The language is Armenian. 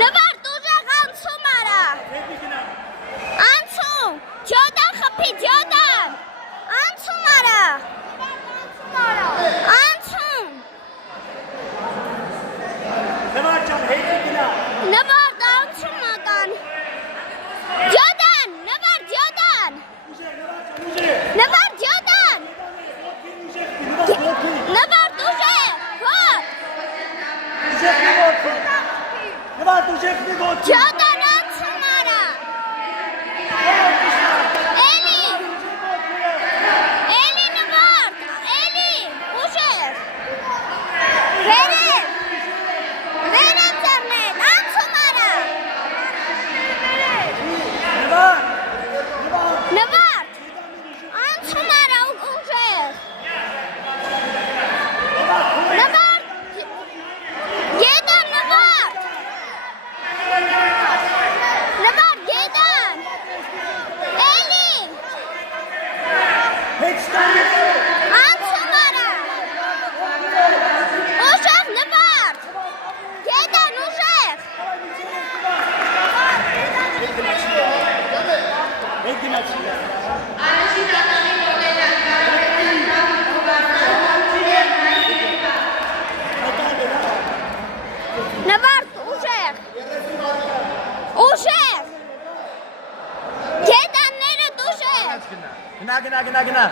Նվար դուժեղ անցում արա։ Անցում, ջոդան խպի ջոդան։ Անցում արա։ Անցում։ Նվար ջան հետի գնա։ Նվար անցում ական։ Ջոդան, նվար ջոդան։ Նվար ջոդան։ Նվար դուժեղ, հոտ։ Նվար դուժեղ մի ոտքի։ Ջոդան անցում արա։ Էլի նվար, էլի, ուժեղ։ Վերև ձեռնետ, անցում արա։ Նվար, անցում արա ուժեղ։ Նվար, գետան նվար։ Նվար, գետան։ Էլի, անցում արա։ Ուժեղ նվար։ Գետան ուժեղ։ Նվար, ուժեղ։ Ուժեղ։ Գետանները ուժեղ։ Գնա։